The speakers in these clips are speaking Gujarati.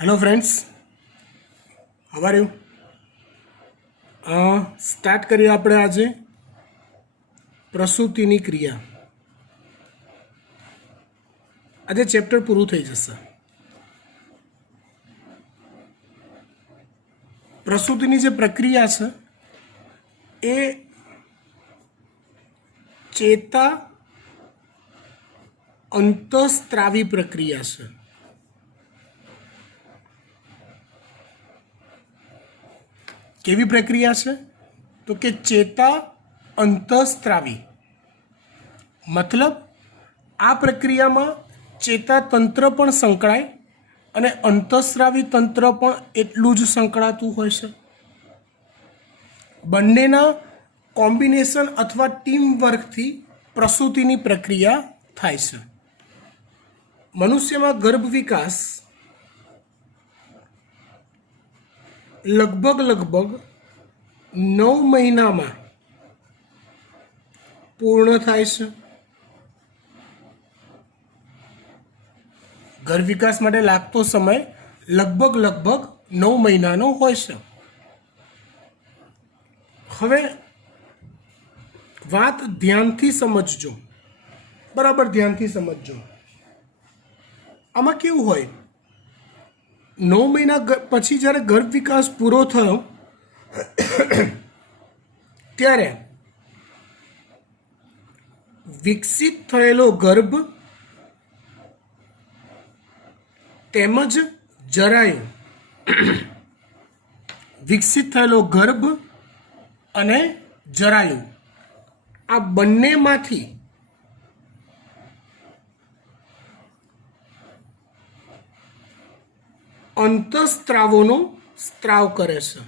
Hello friends, how are you? Start કરીએ આપણે આજે પ્રસૂતિની ક્રિયા. આજે ચેપ્ટર પૂરું થઈ જશે. પ્રસૂતિની જે પ્રક્રિયા છે એ ચેતા અંતઃસ્ત્રાવી પ્રક્રિયા છે. કેવી પ્રક્રિયા છે? તો કે ચેતા અંતઃસ્ત્રાવી, મતલબ આ પ્રક્રિયામાં ચેતાતંત્ર પણ સંકળાય અને અંતઃસ્ત્રાવી તંત્ર પણ એટલું જ સંકળાતું હોય છે. બંનેના કોમ્બિનેશન અથવા ટીમ વર્કથી પ્રસૂતિની પ્રક્રિયા થાય છે. મનુષ્યમાં ગર્ભ વિકાસ લગભગ 9 મહિનામાં પૂર્ણ થાય છે. ગર્ભ વિકાસ માટે લાગતો સમય લગભગ 9 મહિનાનો હોય છે. હવે વાત ધ્યાનથી સમજજો, બરાબર ધ્યાનથી સમજજો. આમાં કેવું હોય, 9 મહિના પછી જ્યારે ગર્ભ વિકાસ પૂરો થયો ત્યારે વિકસિત થયેલો ગર્ભ તેમજ જરાયું, વિકસિત થયેલો ગર્ભ અને જરાયું આ બંનેમાંથી અંતઃસ્ત્રાવોનો સ્ત્રાવ કરે છે.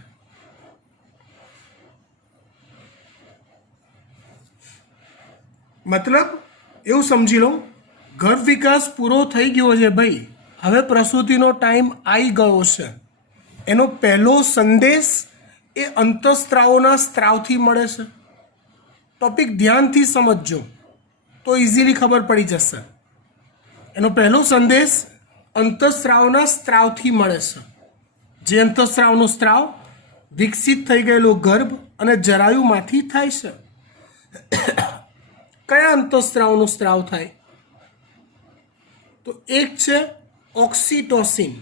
મતલબ એવું સમજી લો, ગર્ભ વિકાસ પૂરો થઈ ગયો છે ભાઈ, હવે પ્રસૂતિનો ટાઈમ આવી ગયો છે. એનો પહેલો સંદેશ એ અંતઃસ્ત્રાવોના સ્ત્રાવથી મળે છે. ટોપિક ધ્યાનથી સમજજો તો ઇઝીલી ખબર પડી જશે. એનો પહેલો સંદેશ અંતઃસ્ત્રાવના સ્ત્રાવથી મળે છે. જે અંતઃસ્ત્રાવનો સ્ત્રાવ વિકસિત થઈ ગયેલો ગર્ભ અને જરાયુમાંથી થાય છે. કયા અંતઃસ્ત્રાવનો સ્ત્રાવ થાય? તો એક છે ઓક્સિટોસિન,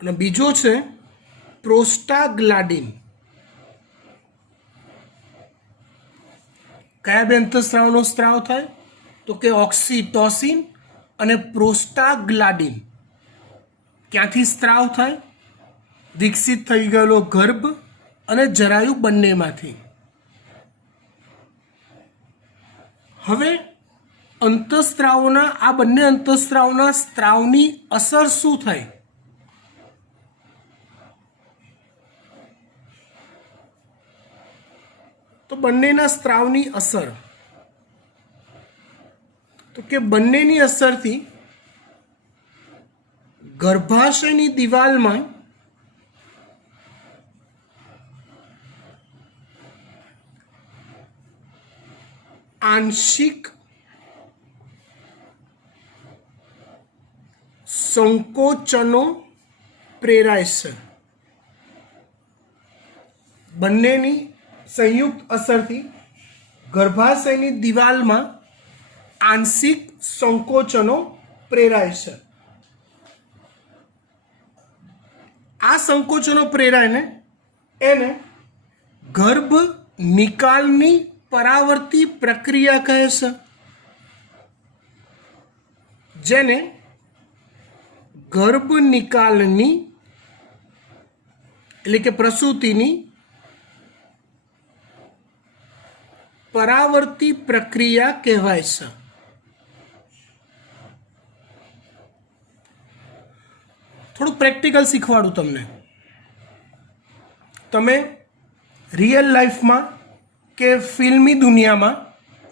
અને બીજો છે પ્રોસ્ટાગ્લાન્ડિન. કયા બે અંતઃસ્ત્રાવનો સ્ત્રાવ થાય? તો કે ઓક્સિટોસિન અને પ્રોસ્ટાગ્લાન્ડિન. ક્યાંથી સ્ત્રાવ થાય? વિકસિત થઈ ગયેલો ગર્ભ અને જરાયુ બંનેમાંથી. હવે અંતઃસ્ત્રાવોના આ બંને અંતઃસ્ત્રાવના સ્ત્રાવની અસર શું થાય? તો બંનેના સ્ત્રાવની અસર, તો કે બંનેની અસરથી ગર્ભાશયની દિવાલમાં આંશિક સંકોચનો પ્રેરાય છે. બંનેની સંયુક્ત અસરથી ગર્ભાશયની દિવાલમાં આંશિક સંકોચનો પ્રેરાય છે. આ સંકોચનો પ્રેરાયને એને ગર્ભ નિકાલની પરાવર્તી પ્રક્રિયા કહે છે, જેને ગર્ભ નિકાલની એટલે કે પ્રસૂતિની પરાવર્તી પ્રક્રિયા કહેવાય છે. થોડુંક પ્રેક્ટિકલ શીખવાડું તમને. તમે રિયલ લાઈફમાં કે ફિલ્મી દુનિયામાં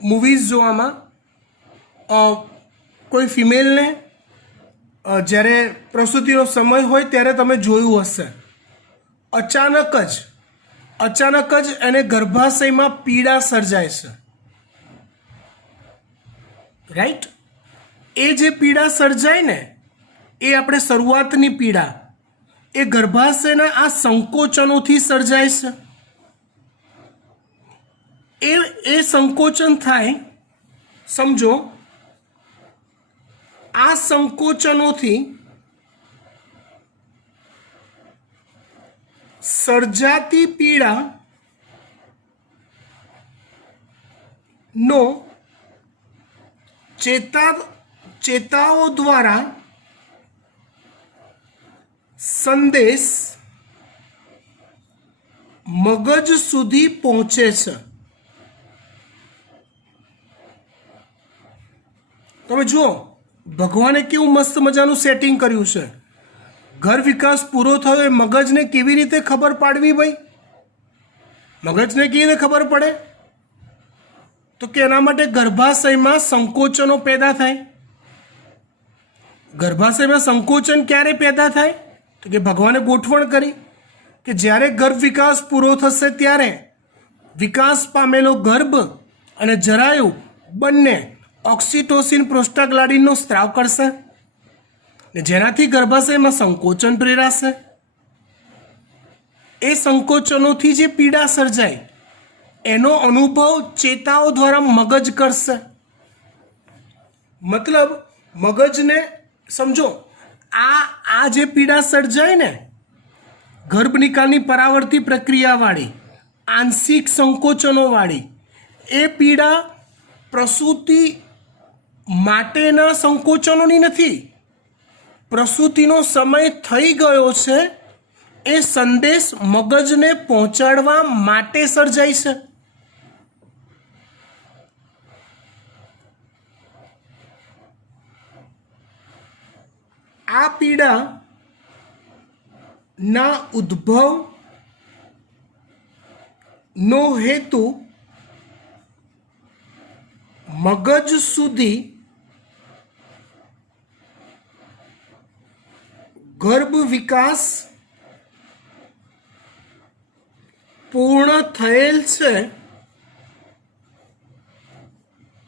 મૂવીઝ જોવામાં કોઈ ફિમેલને જ્યારે પ્રસૂતિનો સમય હોય ત્યારે તમે જોયું હશે, અચાનક જ એને ગર્ભાશયમાં પીડા સર્જાય છે. રાઈટ. એ જે પીડા સર્જાય ને એ આપણે શરૂઆતની પીડા એ ગર્ભાશયના આ સંકોચનોથી સર્જાય છે. એ સંકોચન થાય, સમજો, આ સંકોચનોથી સર્જાતી પીડા નો ચેતાઓ દ્વારા સંદેશ મગજ સુધી પહોંચે છે. તમે જુઓ, ભગવાને કેવું મસ્ત મજાનું સેટિંગ કર્યું છે. ઘર વિકાસ પૂરો થયો એ મગજને કેવી રીતે ખબર પાડવી ભાઈ? મગજને કેવી રીતે ખબર પડે? તો કે એના માટે ગર્ભાશયમાં સંકોચનો પેદા થાય. ગર્ભાશયમાં સંકોચન ક્યારે પેદા થાય? તો કે ભગવાને ગોઠવણ કરી કે જ્યારે ગર્ભ વિકાસ પૂરો થશે ત્યારે વિકાસ પામેલો ગર્ભ અને જરાયુ બંને ઓક્સિટોસિન પ્રોસ્ટાગ્લાન્ડિનનો સ્ત્રાવ કરશે ને જેનાથી ગર્ભાશયમાં સંકોચન પ્રેરાશે. એ સંકોચનોથી જે પીડા સર્જાય એનો અનુભવ ચેતાઓ દ્વારા મગજ કરશે. મતલબ મગજને સમજો, આ જે પીડા સર્જાય ને ગર્ભ નિકાલની પરાવર્તી પ્રક્રિયાવાળી આંશિક સંકોચનોવાળી એ પીડા પ્રસૂતિ માટેના સંકોચનોની નથી. પ્રસૂતિનો સમય થઈ ગયો છે એ સંદેશ મગજને પહોંચાડવા માટે સર્જાય છે. આ પીડા ના ઉદ્ભવ નો હેતુ મગજ સુધી ગર્ભ વિકાસ પૂર્ણ થયેલ છે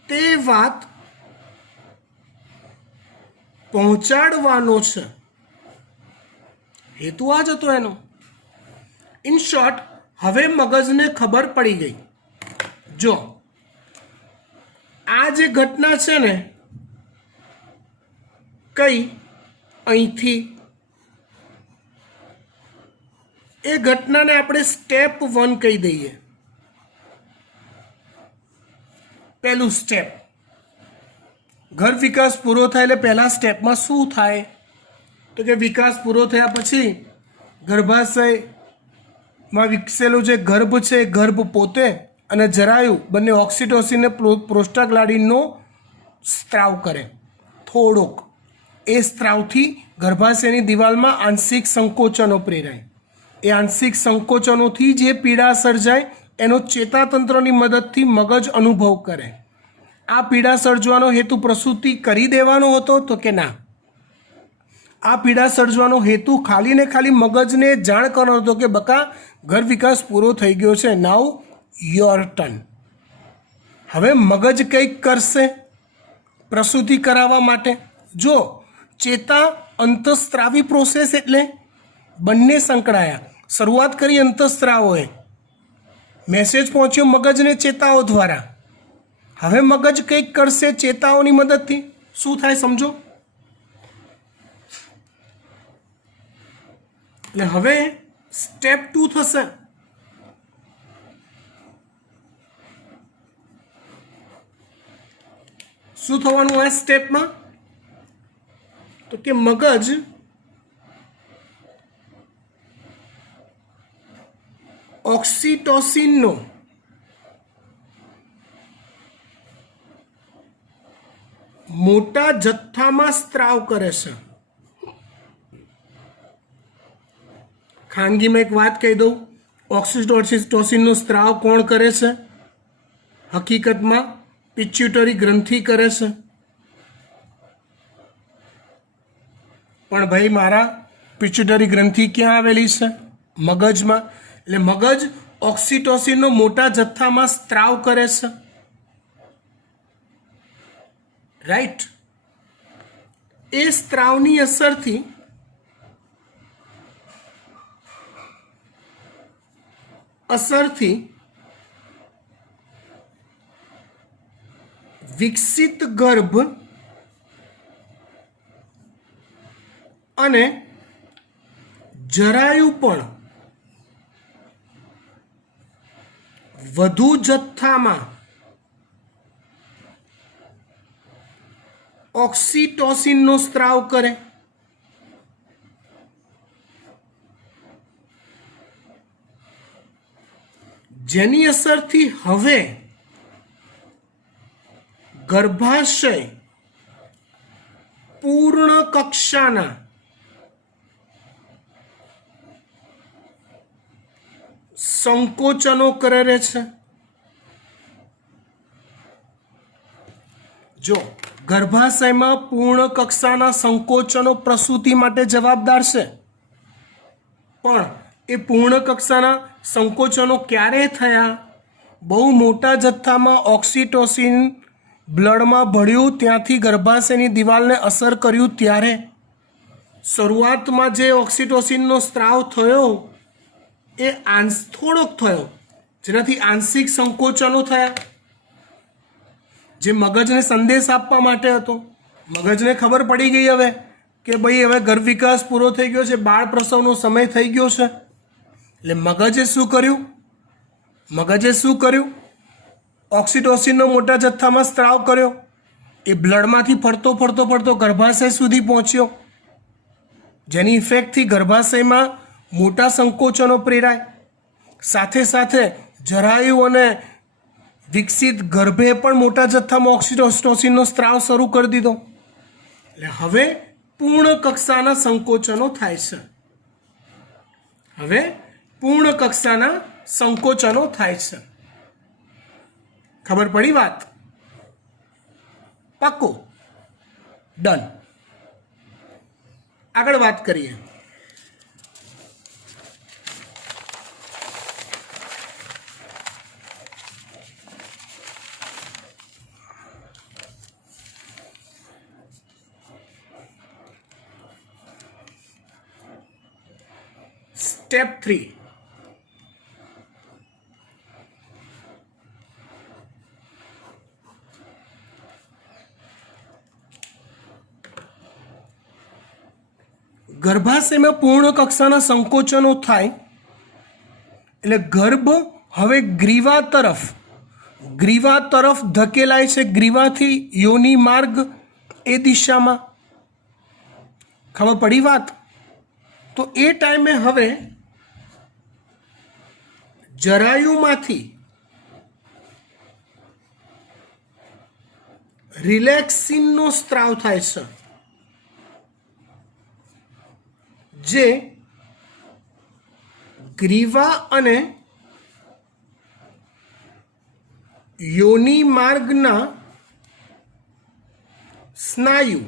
તે વાત પહોંચાડવાનો છે. હેતુ આ જ હતો એનો. ઇન શોર્ટ, હવે મગજને ખબર પડી ગઈ. જો આ જે ઘટના છે ને, કઈ અહીંથી એ ઘટનાને આપણે સ્ટેપ 1 કહી દઈએ. પહેલું સ્ટેપ, ગર્ભ વિકાસ પૂરો થાય એટલે પહેલા સ્ટેપમાં શું થાય? તો કે વિકાસ પૂરો થયા પછી ગર્ભાશયમાં વિકસેલું જે ગર્ભ છે એ ગર્ભ પોતે અને જરાયુ બંને ઓક્સિટોસિન અને પ્રોસ્ટાગ્લાન્ડિનનો સ્ત્રાવ કરે થોડોક. એ સ્ત્રાવથી ગર્ભાશયની દિવાલમાં આંશિક સંકોચનો પ્રેરાય. એ આંશિક સંકોચનોથી જે પીડા સર્જાય એનો ચેતાતંત્રની મદદથી મગજ અનુભવ કરે. આ પીડા સર્જવાનો હેતુ પ્રસૂતિ કરી દેવાનો હતો? તો કે ના. આ પીડા સર્જવાનો હેતુ ખાલી ને ખાલી મગજને જાણ કરવાનો હતો કે બકા ગર્ભ વિકાસ પૂરો થઈ ગયો છે, નાઉ યોર ટર્ન. હવે મગજ કંઈક કરશે પ્રસૂતિ કરાવવા માટે. જો ચેતા અંતઃસ્ત્રાવી પ્રોસેસ એટલે બંને સંકળાયા. શરૂઆત કરી અંતઃસ્ત્રાવોએ, મેસેજ પહોંચ્યો મગજને ચેતાઓ દ્વારા. હવે મગજ કંઈક કરશે ચેતાઓની મદદથી. શું થાય સમજો? એટલે હવે સ્ટેપ 2 થશે. શું થવાનું આ સ્ટેપમાં? તો કે મગજ ઓક્સિટોસિનનો મોટા જથ્થામાં સ્ત્રાવ કરે છે. ખાનગીમાં એક વાત કહી દઉં, ઓક્સિટોસિનનો સ્ત્રાવ કોણ કરે છે? હકીકતમાં પિચ્યુટરી ગ્રંથિ કરે છે. પણ ભાઈ મારા પિચ્યુટરી ગ્રંથિ ક્યાં આવેલી છે? મગજમાં. એટલે મગજ ઓક્સિટોસિનનો મોટા જથ્થામાં સ્ત્રાવ કરે છે. રાઈટ. એ સ્ત્રાવની અસરથી વિકસિત ગર્ભ અને જરાયુ પણ વધુ જથ્થામાં ઓક્સિટોસિનનો સ્ત્રાવ કરે. જેની અસરથી હવે ગર્ભાશય પૂર્ણ કક્ષાના સંકોચનો કરે છે. જો ગર્ભાશયમાં પૂર્ણ કક્ષાના સંકોચનો પ્રસૂતિ માટે જવાબદાર છે, પણ એ પૂર્ણ કક્ષાના સંકોચનો ક્યારે થયા? બહુ મોટા જથ્થામાં ઓક્સિટોસિન બ્લડમાં ભળ્યું, ત્યાંથી ગર્ભાશયની દિવાલને અસર કર્યું ત્યારે. શરૂઆતમાં જે ઓક્સિટોસિનનો સ્ત્રાવ થયો એ થોડોક થયો, જેનાથી આંશિક સંકોચનો થયા, જે મગજને સંદેશ આપવા માટે હતો. મગજને ખબર પડી ગઈ હવે કે ભાઈ હવે ગર્ભ વિકાસ પૂરો થઈ ગયો છે, બાળ પ્રસવનો સમય થઈ ગયો છે. એટલે મગજે શું કર્યું? ઓક્સિટોસિનનો મોટા જથ્થામાં સ્ત્રાવ કર્યો. એ બ્લડમાંથી ફરતો ગર્ભાશય સુધી પહોંચ્યો, જેની ઇફેક્ટથી ગર્ભાશયમાં મોટા સંકોચનો પ્રેરાય. સાથે સાથે જરાયુ અને વિકસિત ગર્ભે પણ મોટા જથ્થામાં ઓક્સિટોસિનનો સ્ત્રાવ શરૂ કરી દીધો. એટલે હવે પૂર્ણ કક્ષાના સંકોચનો થાય છે. ખબર પડી વાત? પાક્કું? ડન. આગળ વાત કરીએ. સ્ટેપ 3. ગર્ભાશયમાં પૂર્ણ કક્ષાના સંકોચનો થાય એટલે ગર્ભ હવે ગ્રીવા તરફ ધકેલાય છે. ગ્રીવાથી યોનિ માર્ગ એ દિશામાં. ખબર પડી વાત? તો એ ટાઈમે હવે જરાયુમાંથી રિલેક્સિનનો સ્ત્રાવ થાય છે, જે ગ્રીવા અને યોનિ માર્ગના સ્નાયુ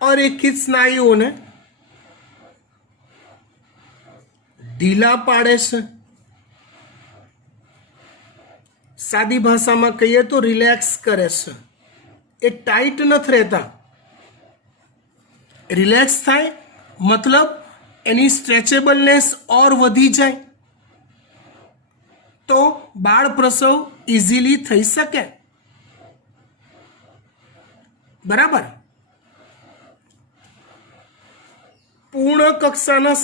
અરેખિત સ્નાયુઓને ઢીલા પાડે છે. સાદી ભાષામાં કહીએ તો રિલેક્સ કરે છે. એ ટાઈટ નથી રહેતા. રિલેક્સ થાય મતલબ એની સ્ટ્રેચેબલનેસ ઓર વધી જાય, તો બાળ પ્રસવ ઇઝીલી થઈ શકે. બરાબર? પૂર્ણ કક્ષાના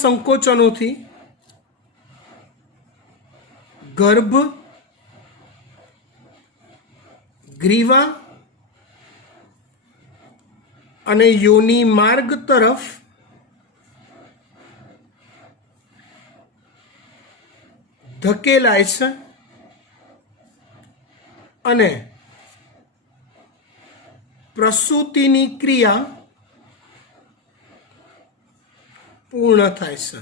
સંકોચનોથી ગર્ભ ગ્રીવા અને યોનિ માર્ગ તરફ ધકેલાય છે અને પ્રસૂતિની ક્રિયા પૂર્ણ થાય છે.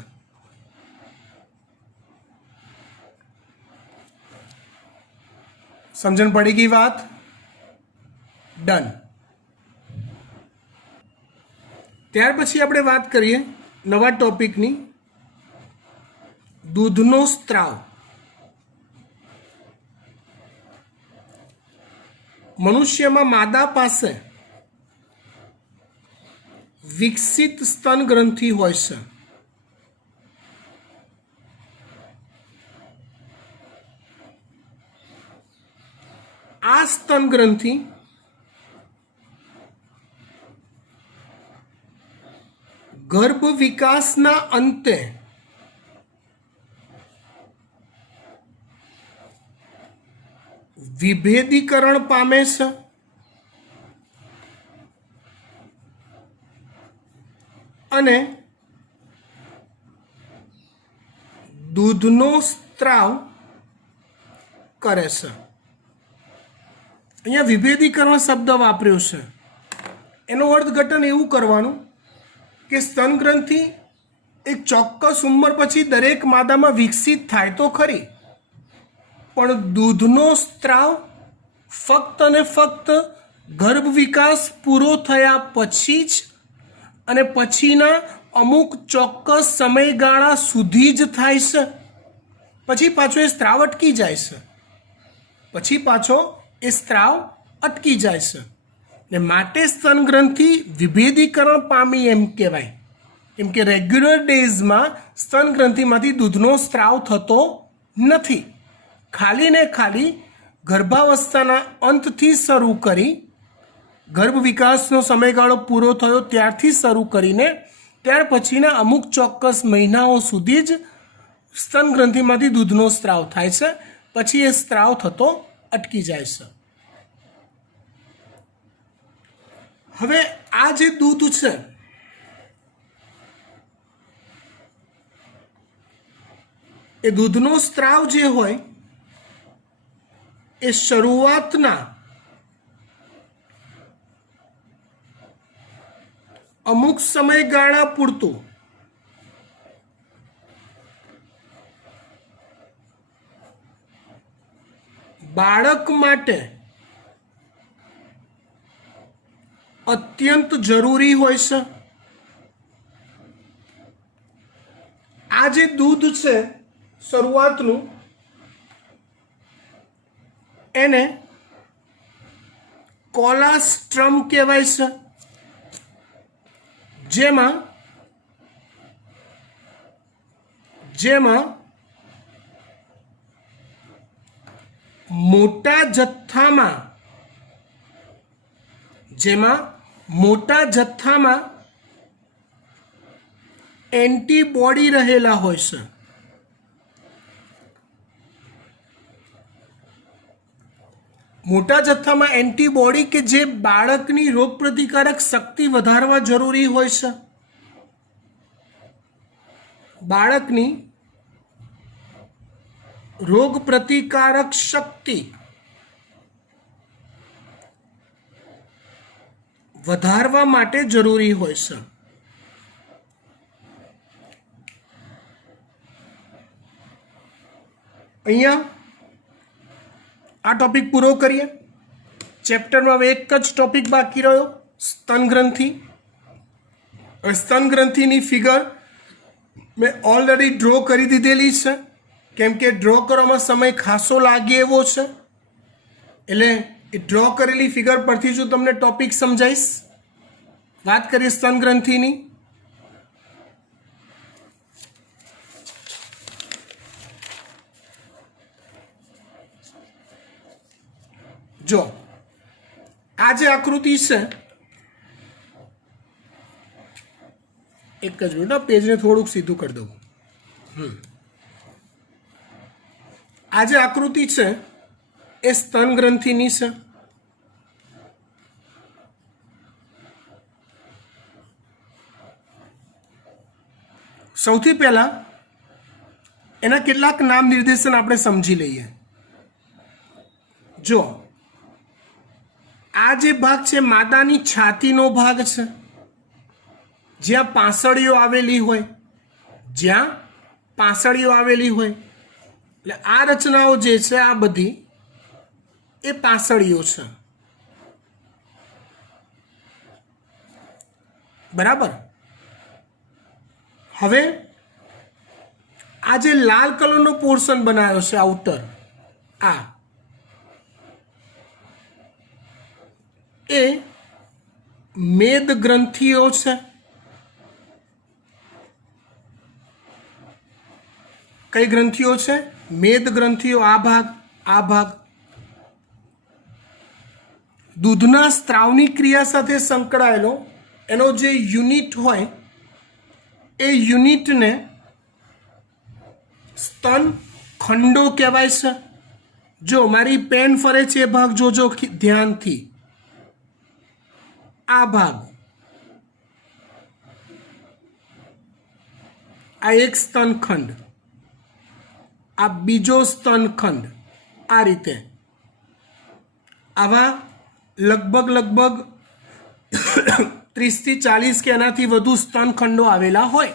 સમજણ પડી ગઈ વાત? ડન. ત્યાર પછી આપણે વાત કરીએ નવા ટોપિકની, દૂધનો સ્ત્રાવ. મનુષ્યમાં માદા પાસે વિકસિત સ્તન ગ્રંથિ હોય છે. આ સ્તન ગ્રંથિ ગર્ભ વિકાસના અંતે વિભેદીકરણ પામે છે અને દૂધનો સ્ત્રાવ કરે છે. અહીંયા વિભેદીકરણ શબ્દ વાપર્યો છે. એનું અર્થઘટન એવું કરવાનું કે સ્તન ગ્રંથિ એક ચોક્કસ ઉંમર પછી દરેક માદામાં વિકસિત થાય તો ખરી, પણ દૂધનો સ્ત્રાવ ફક્ત અને ફક્ત ગર્ભ વિકાસ પૂરો થયા પછી જ અને પછીના અમુક ચોક્કસ સમયગાળા સુધી જ થાય છે. પછી પાછો એ સ્ત્રાવ અટકી જાય છે. ને માટે સ્તન ગ્રંથિ વિભેદીકરણ પામી એમ કહેવાય, કેમ કે રેગ્યુલર ડેઝમાં સ્તન ગ્રંથિમાંથી દૂધનો સ્ત્રાવ થતો નથી. ખાલી ને ખાલી ગર્ભાવસ્થાના અંતથી શરૂ કરી, ગર્ભ વિકાસનો સમયગાળો પૂરો થયો ત્યારથી શરૂ કરીને ત્યાર પછીના અમુક ચોક્કસ મહિનાઓ સુધી જ સ્તન ગ્રંથિમાંથી દૂધનો સ્ત્રાવ થાય છે. પછી એ સ્ત્રાવ થતો અટકી જાય છે. હવે આ જે દૂધ છે એ દૂધનો સ્ત્રાવ જે હોય એ શરૂઆતના અમુક સમયગાળા પૂરતું બાળક માટે અત્યંત જરૂરી હોય છે. આ જે દૂધ છે શરૂઆતનું, એને કોલાસ્ટ્રમ કહેવાય છે, જેમાં મોટા જથ્થામાં એન્ટીબોડી રહેલા હોય છે. મોટા જથ્થામાં એન્ટીબોડી કે જે બાળકની રોગપ્રતિકારક શક્તિ વધારવા જરૂરી હોય છે. બાળકની રોગપ્રતિકારક શક્તિ વધારવા માટે જરૂરી હોય છે. અહીંયા આ ટોપિક પૂરો કરીએ. ચેપ્ટરમાં હવે એક જ ટોપિક બાકી રહ્યો, સ્તન ગ્રંથિ. સ્તન ગ્રંથિની ફિગર મેં ઓલરેડી ડ્રો કરી દીધેલી છે, કેમ કે ડ્રો કરવામાં સમય ખાસો લાગે એવો છે. એટલે એ ડ્રો કરેલી ફિગર પરથી જો તમને ટોપિક સમજાઈશ. વાત કરીએ સ્તન ગ્રંથિની. જો આ જે આકૃતિ છે, એક જ મિનિટ, પેજને થોડુંક સીધું કરી દઉં. આ જે આકૃતિ છે એ સ્તન ગ્રંથિની છે. સૌથી પહેલા એના કેટલાક નામ નિર્દેશન આપણે સમજી લઈએ. જો આ જે ભાગ છે માદાની છાતીનો ભાગ છે, જ્યાં પાંસળીઓ આવેલી હોય, એટલે આ રચનાઓ જે છે આ બધી એ પાંસળીઓ છે. બરાબર. હવે આ જે લાલ કલરનો પોર્શન બનાવ્યો છે આઉટર, આ એ મેદ ગ્રંથિઓ છે. કઈ ગ્રંથિઓ છે? મેદ ગ્રંથિઓ. આ ભાગ દૂધના સ્ત્રાવની ક્રિયા સાથે સંકળાયેલો એનો જે યુનિટ હોય એ યુનિટને સ્તન ખંડો કહેવાય છે. જો મારી પેન ફરે છે એ ભાગ જોજો ધ્યાનથી. આ ભાગ, આ એક સ્તનખંડ, આ બીજો સ્તનખંડ. આ રીતે આવા લગભગ 30 થી 40 કે એનાથી વધુ સ્તનખંડો આવેલા હોય.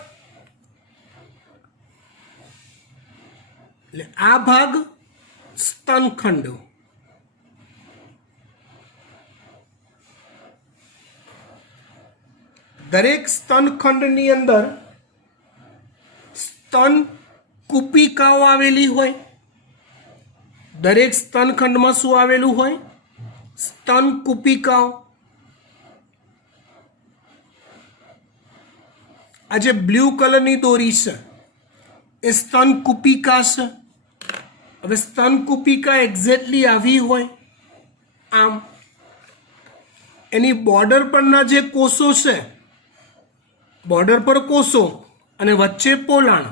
એટલે આ ભાગ સ્તનખંડો. દરેક સ્તનખંડની અંદર સ્તન કુપિકાઓ આવેલી હોય. દરેક સ્તનખંડમાં શું આવેલું હોય? સ્તન કુપિકાઓ. આ જે બ્લુ કલરની દોરી છે એ સ્તન કુપિકા છે. હવે સ્તન કુપિકા એક્ઝેક્ટલી આવી હોય આમ. એની બોર્ડર પરના જે કોષો છે, બોર્ડર પર કોષો અને વચ્ચે પોલાણ,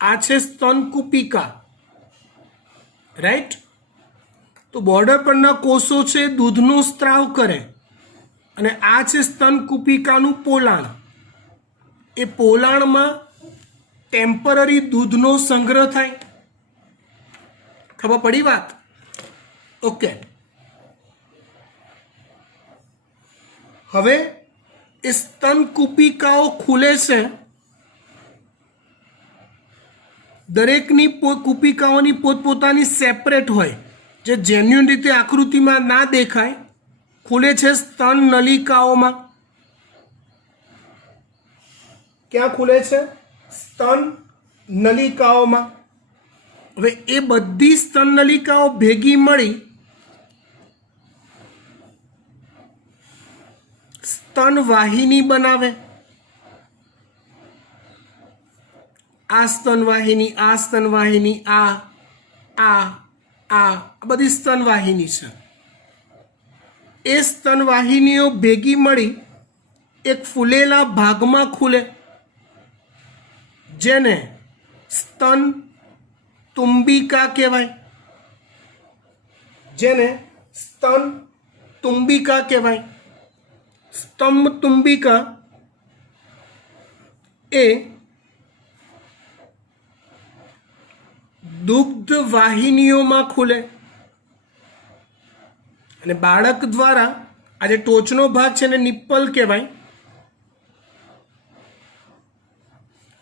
આ છે સ્તન કુપિકા. રાઈટ? તો બોર્ડર પરના કોષો છે દૂધનો સ્ત્રાવ કરે અને આ છે સ્તન કુપિકાનું પોલાણ. એ પોલાણમાં ટેમ્પરરી દૂધનો સંગ્રહ થાય. ખબર પડી વાત? ઓકે. હવે એ સ્તન કુપિકાઓ ખુલે છે. દરેકની કુપિકાઓની પોતપોતાની સેપરેટ હોય, જે જેન્યુઅન રીતે આકૃતિમાં ના દેખાય. ખુલે છે સ્તન નલિકાઓમાં. ક્યાં ખુલે છે? સ્તન નલિકાઓમાં. હવે એ બધી સ્તન નલિકાઓ ભેગી મળી સ્તન વાહિની બનાવે. આ સ્તન વાહિની, આ સ્તન વાહિની, આ બધી સ્તન વાહિની છે. એ સ્તન વાહિનીઓ ભેગી મળી એક ફૂલેલા ભાગમાં ખુલે, જેને સ્તન તુંબિકા કહેવાય. સ્તંભ તુંબિકા એ દુગ્ધ વાહિનીઓમાં ખુલે અને બાળક દ્વારા, આ જે ટોચનો ભાગ છે ને નિપ્પલ કહેવાય,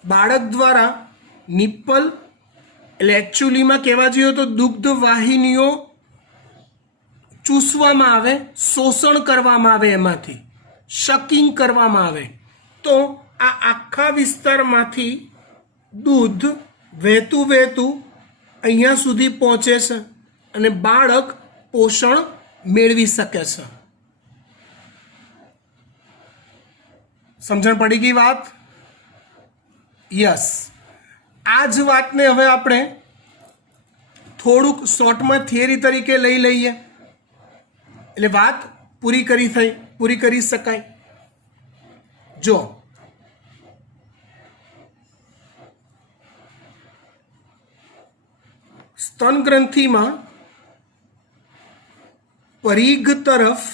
બાળક દ્વારા નિપ્પલ એટલે એકચ્યુઅલીમાં કહેવા જઈએ તો દુગ્ધ વાહિનીઓ ચૂસવામાં આવે, શોષણ કરવામાં આવે, એમાંથી શકિંગ કરવામાં આવે. તો આ આખા વિસ્તારમાંથી દૂધ વહેતું અહીંયા સુધી પહોંચે છે અને બાળક પોષણ મેળવી શકે છે. સમજણ પડી ગઈ વાત? યસ. આ જ વાતને હવે આપણે થોડુંક શોર્ટમાં થિયરી તરીકે લઈ લઈએ એટલે વાત પૂરી કરી શકાય. જો સ્તન ગ્રંથિમાં પરિઘ તરફ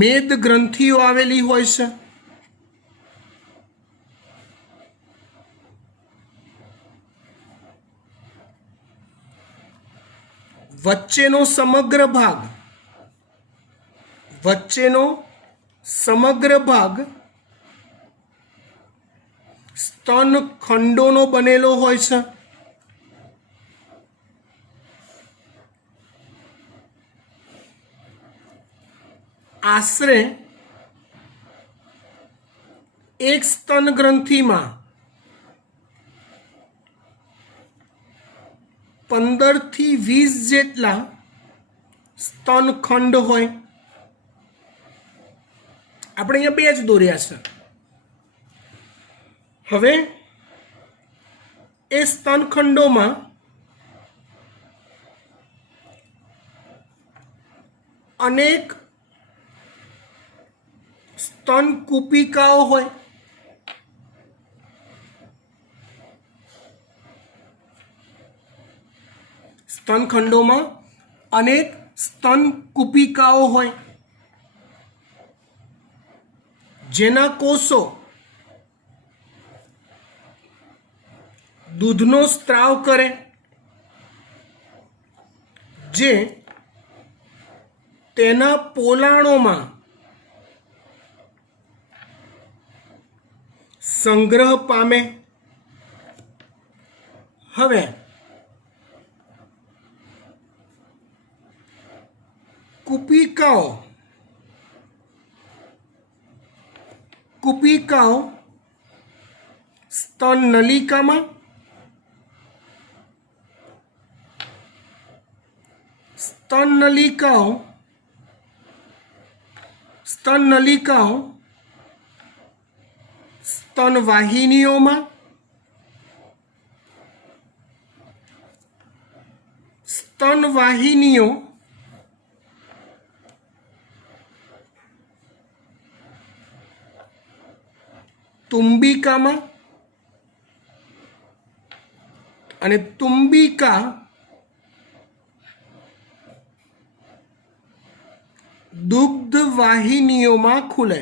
મેદ ગ્રંથિઓ આવેલી હોય છે. વચ્ચેનો સમગ્ર ભાગ સ્તન ખંડોનો બનેલો હોય છે. આશરે એક સ્તન ગ્રંથિમાં 15 થી 20 જેટલા સ્તનખંડ હોય. આપણે અહીંયા 2 જ દોર્યા છે. હવે એ સ્તનખંડોમાં અનેક સ્તન કુપિકાઓ હોય. સ્તનખંડોમાં અનેક સ્તન કુપિકાઓ હોય જેના કોષો દૂધનો સ્ત્રાવ કરે, જે તેના પોલાણોમાં સંગ્રહ પામે. હવે કુપિકાઓ સ્તન નલિકામાં, સ્તન નલિકાઓ સ્તન વાહિનીઓમાં, સ્તન વાહિનીઓ તુંબિકામાં અને તુંબિકા દુગ્ધ વાહિનીઓમાં ખુલે.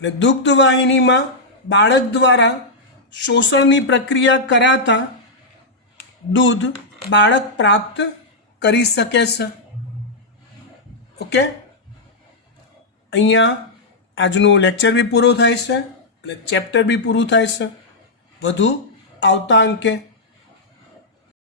અને દુગ્ધ વાહિનીમાં બાળક દ્વારા શોષણની પ્રક્રિયા કરાતા દૂધ બાળક પ્રાપ્ત કરી શકે છે. ઓકે, અહીંયા આજનું લેક્ચર બી પૂરું થાય છે અને ચેપ્ટર બી પૂરું થાય છે. વધુ આવતા અંકે